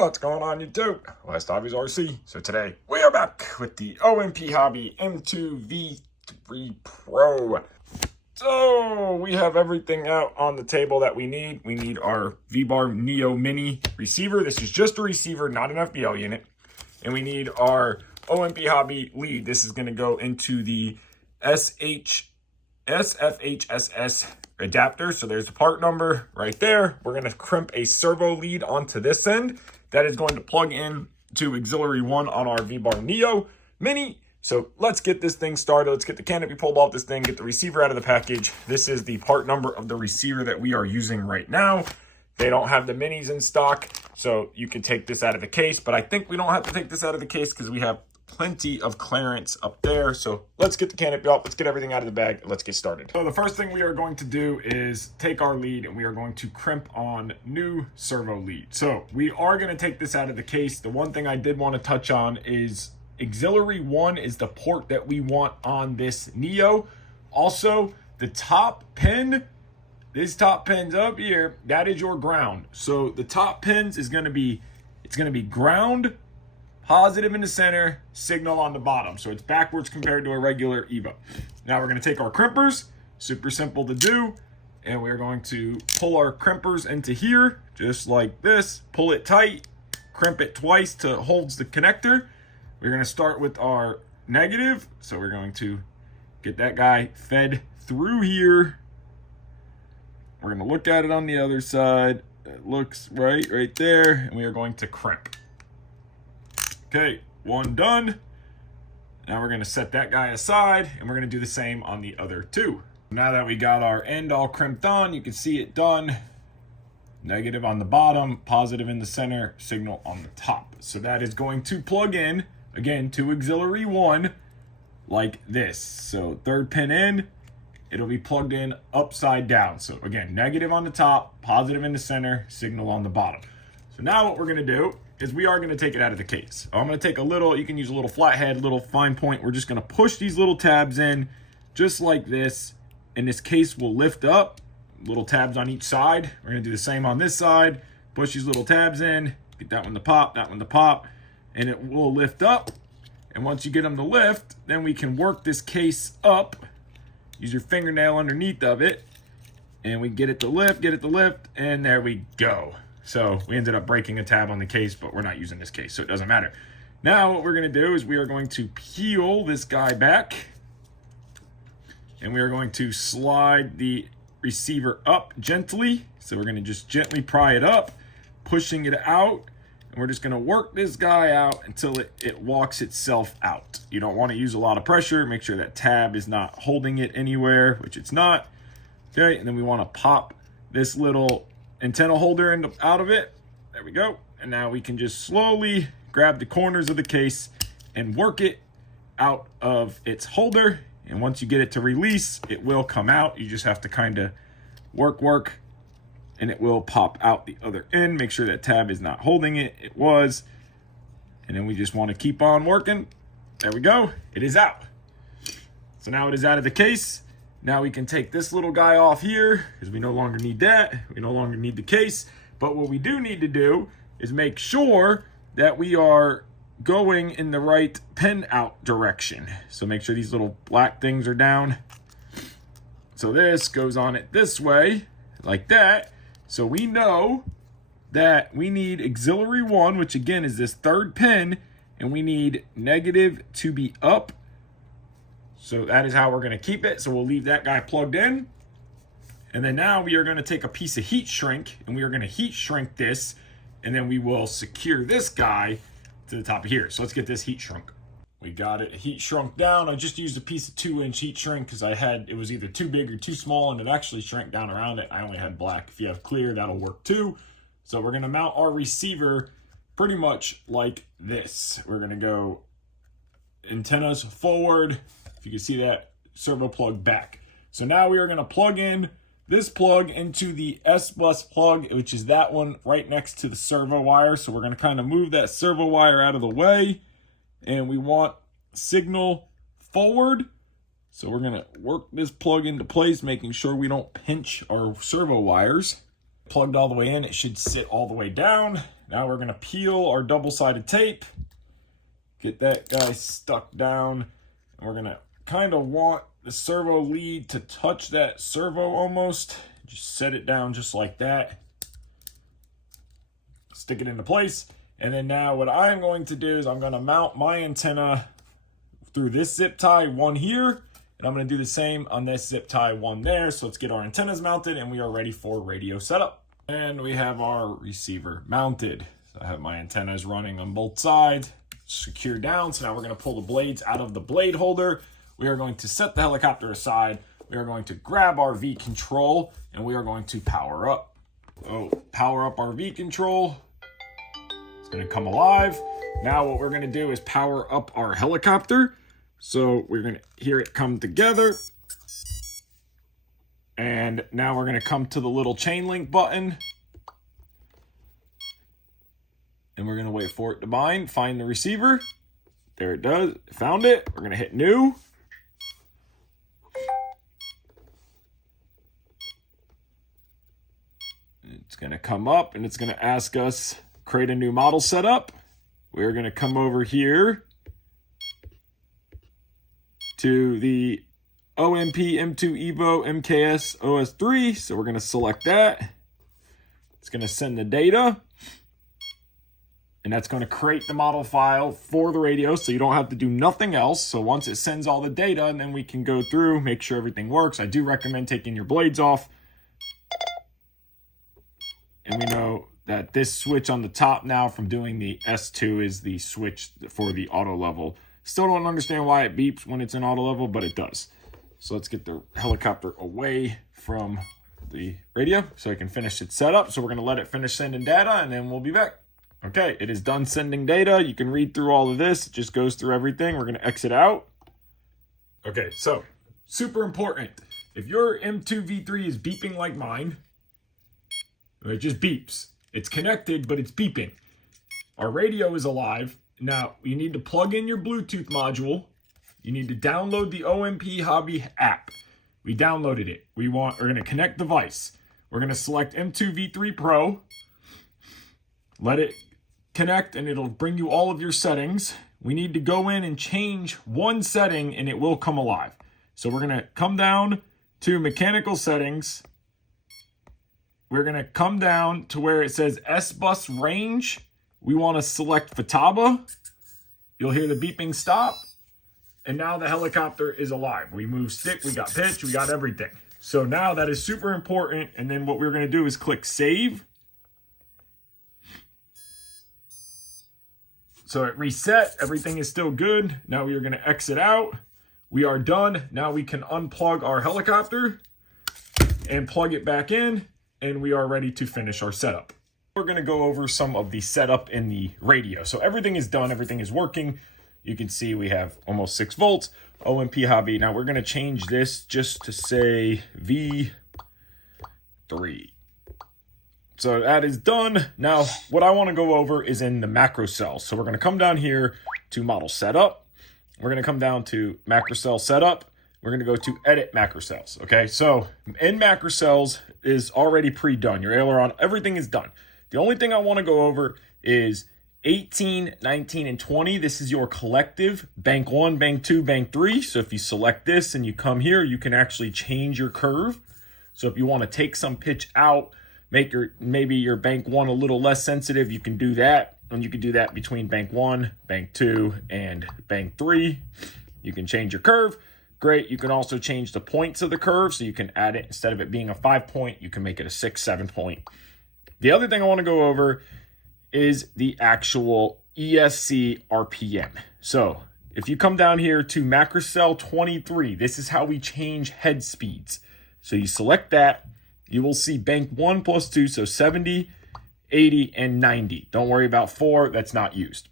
What's going on YouTube? WestHobbiesRC. So today we are back with the OMP Hobby M2 V3 Pro. So we have everything out on the table that we need. We need our V-Bar Neo Mini receiver. This is just a receiver, not an FBL unit. And we need our OMP Hobby lead. This is going to go into the SFHSS adapter. So there's the part number right there. We're going to crimp a servo lead onto this end. That is going to plug in to auxiliary 1 on our V-Bar Neo Mini. So let's get this thing started. Let's get the canopy pulled off this thing, get the receiver out of the package. This is the part number of the receiver that we are using right now. They don't have the minis in stock, so you can take this out of the case, but I think we don't have to take this out of the case because we have plenty of clearance up there. So let's get the canopy off, let's get everything out of the bag, and let's get started. So the first thing we are going to do is take our lead and we are going to crimp on new servo lead. So we are going to take this out of the case. The one thing I did want to touch on is auxiliary 1 is the port that we want on this Neo. Also, the top pin, this top pin's up here, that is your ground. So the top pins is going to be, it's going to be ground, positive in the center, signal on the bottom. So it's backwards compared to a regular Evo. Now we're going to take our crimpers, super simple to do, and we're going to pull our crimpers into here, just like this, pull it tight, crimp it twice to holds the connector. We're going to start with our negative. So we're going to get that guy fed through here. We're going to look at it on the other side. It looks right there. And we are going to crimp. Okay, one done. Now we're going to set that guy aside and we're going to do the same on the other two. Now that we got our end all crimped on, you can see it done. Negative on the bottom, positive in the center, signal on the top. So that is going to plug in, again, to auxiliary 1 like this. So third pin in, it'll be plugged in upside down. So again, negative on the top, positive in the center, signal on the bottom. So now what we're going to do is we are going to take it out of the case. I'm going to take a little, you can use a little flathead, little fine point. We're just going to push these little tabs in just like this. And this case will lift up, little tabs on each side. We're going to do the same on this side. Push these little tabs in, get that one to pop, that one to pop, and it will lift up. And once you get them to lift, then we can work this case up. Use your fingernail underneath of it, and we get it to lift, and there we go. So we ended up breaking a tab on the case, but we're not using this case, so it doesn't matter. Now what we're going to do is we are going to peel this guy back, and we are going to slide the receiver up gently. So we're going to just gently pry it up, pushing it out, and we're just going to work this guy out until it walks itself out. You don't want to use a lot of pressure. Make sure that tab is not holding it anywhere, which it's not. Okay, and then we want to pop this little antenna holder out of it. There we go. And now we can just slowly grab the corners of the case and work it out of its holder. And once you get it to release, it will come out. You just have to kind of work, and it will pop out the other end. Make sure that tab is not holding it. It was. And then we just want to keep on working. There we go. It is out. So now it is out of the case. Now we can take this little guy off here because we no longer need that. We no longer need the case. But what we do need to do is make sure that we are going in the right pin out direction. So make sure these little black things are down. So this goes on it this way, like that. So we know that we need auxiliary 1, which again is this third pin, and we need negative to be up. So that is how we're going to keep it. So we'll leave that guy plugged in. And then now we are going to take a piece of heat shrink, and we are going to heat shrink this, and then we will secure this guy to the top of here. So let's get this heat shrunk. We got it heat shrunk down. I just used a piece of 2-inch heat shrink because it was either too big or too small, and it actually shrank down around it. I only had black. If you have clear, that'll work too. So we're going to mount our receiver pretty much like this. We're going to go antennas forward. If you can see that, servo plug back. So now we are going to plug in this plug into the S-bus plug, which is that one right next to the servo wire. So we're going to kind of move that servo wire out of the way, and we want signal forward. So we're going to work this plug into place, making sure we don't pinch our servo wires. Plugged all the way in, it should sit all the way down. Now we're gonna peel our double-sided tape, get that guy stuck down, and we're gonna kind of want the servo lead to touch that servo almost. Just set it down just like that. Stick it into place. And then now what I'm going to do is I'm gonna mount my antenna through this zip tie, one here, and I'm gonna do the same on this zip tie, one there. So let's get our antennas mounted and we are ready for radio setup. And we have our receiver mounted. So I have my antennas running on both sides, secured down. So now we're gonna pull the blades out of the blade holder. We are going to set the helicopter aside. We are going to grab our Vcontrol and we are going to power up. Oh, power up our Vcontrol. It's gonna come alive. Now what we're gonna do is power up our helicopter. So we're gonna hear it come together. And now we're gonna come to the little chain link button. And we're gonna wait for it to find the receiver. There it does, found it. We're gonna hit new. It's gonna come up and it's gonna ask us, create a new model setup. We're gonna come over here to the OMP M2 Evo MKS OS3. So we're gonna select that. It's gonna send the data. And that's gonna create the model file for the radio so you don't have to do nothing else. So once it sends all the data, and then we can go through, make sure everything works. I do recommend taking your blades off. And we know that this switch on the top now from doing the S2 is the switch for the auto level. Still don't understand why it beeps when it's in auto level, but it does. So let's get the helicopter away from the radio so I can finish its setup. So we're gonna let it finish sending data and then we'll be back. Okay, it is done sending data. You can read through all of this. It just goes through everything. We're gonna exit out. Okay, so super important. If your M2 V3 is beeping like mine, it just beeps. It's connected, but it's beeping. Our radio is alive. Now, you need to plug in your Bluetooth module. You need to download the OMP Hobby app. We downloaded it. We're gonna connect device. We're gonna select M2 V3 Pro. Let it connect and it'll bring you all of your settings. We need to go in and change one setting and it will come alive. So we're gonna come down to mechanical settings. We're gonna come down to where it says S-Bus range. We wanna select Futaba. You'll hear the beeping stop. And now the helicopter is alive. We move stick, we got pitch, we got everything. So now that is super important. And then what we're gonna do is click save. So it reset, everything is still good. Now we are gonna exit out. We are done. Now we can unplug our helicopter and plug it back in. And we are ready to finish our setup. We're gonna go over some of the setup in the radio. So everything is done, everything is working. You can see we have almost 6 volts, OMP Hobby. Now we're gonna change this just to say V3. So that is done. Now, what I wanna go over is in the macro cells. So we're gonna come down here to model setup. We're gonna come down to macro cell setup. We're gonna go to edit macro cells, okay? So in macro cells is already pre-done. Your aileron, everything is done. The only thing I wanna go over is 18, 19, and 20. This is your collective, bank 1, bank 2, bank 3. So if you select this and you come here, you can actually change your curve. So if you wanna take some pitch out, make maybe your bank 1 a little less sensitive, you can do that. And you can do that between bank 1, bank 2, and bank 3. You can change your curve. Great. You can also change the points of the curve. So you can add it, instead of it being a 5 point, you can make it a 6, 7 point. The other thing I want to go over is the actual ESC RPM. So if you come down here to macrocell 23, this is how we change head speeds. So you select that, you will see bank 1 plus 2, so 70, 80, and 90. Don't worry about 4, that's not used.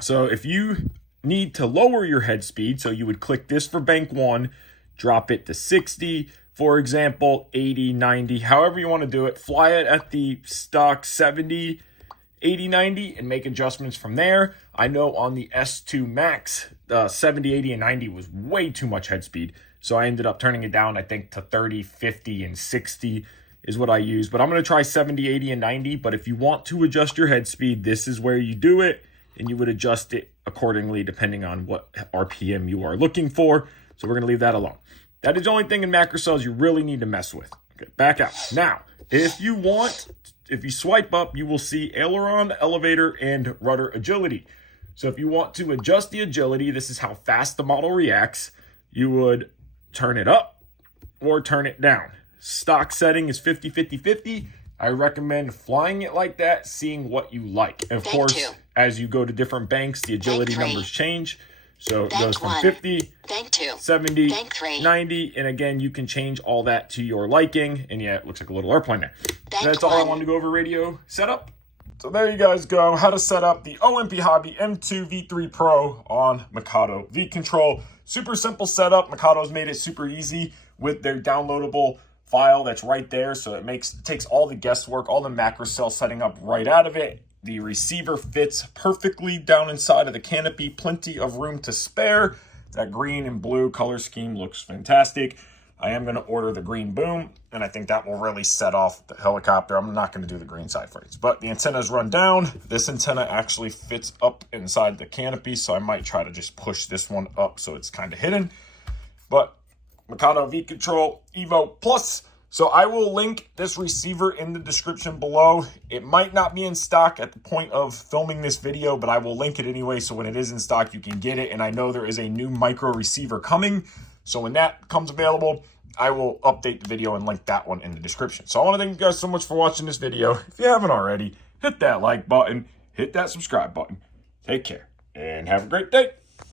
So if you need to lower your head speed, so you would click this for bank 1, drop it to 60, for example, 80, 90, however you want to do it. Fly it at the stock 70, 80, 90, and make adjustments from there. I know on the S2 Max, 70, 80, and 90 was way too much head speed, so I ended up turning it down, I think, to 30, 50, and 60. is what I use. But I'm going to try 70, 80, and 90. But if you want to adjust your head speed, this is where you do it. And you would adjust it accordingly depending on what RPM you are looking for. So we're going to leave that alone. That is the only thing in macro cells you really need to mess with. Okay, back out. Now, if you swipe up, you will see aileron, elevator, and rudder agility. So if you want to adjust the agility, this is how fast the model reacts. You would turn it up or turn it down. Stock setting is 50, 50, 50. I recommend flying it like that, seeing what you like. And of course, as you go to different banks, the agility numbers change. So it goes from 50, 70, 90, and again, you can change all that to your liking. And yeah, it looks like a little airplane there. That's all I wanted to go over radio setup. So there you guys go, how to set up the OMP Hobby M2 V3 Pro on Mikado Vcontorl. Super simple setup. Mikado's made it super easy with their downloadable file that's right there. So it takes all the guesswork, all the macro cell setting up right out of it. The receiver fits perfectly down inside of the canopy, plenty of room to spare. That green and blue color scheme looks fantastic. I am going to order the green boom, and I think that will really set off the helicopter. I'm not going to do the green side frames, but the antennas run down. This antenna actually fits up inside the canopy, so I might try to just push this one up so it's kind of hidden. But Mikado Vcontorl Evo Plus. So I will link this receiver in the description below. It might not be in stock at the point of filming this video, but I will link it anyway, so when it is in stock, you can get it. And I know there is a new micro receiver coming, so when that comes available, I will update the video and link that one in the description. So I want to thank you guys so much for watching this video. If you haven't already, hit that like button, hit that subscribe button. Take care, and have a great day.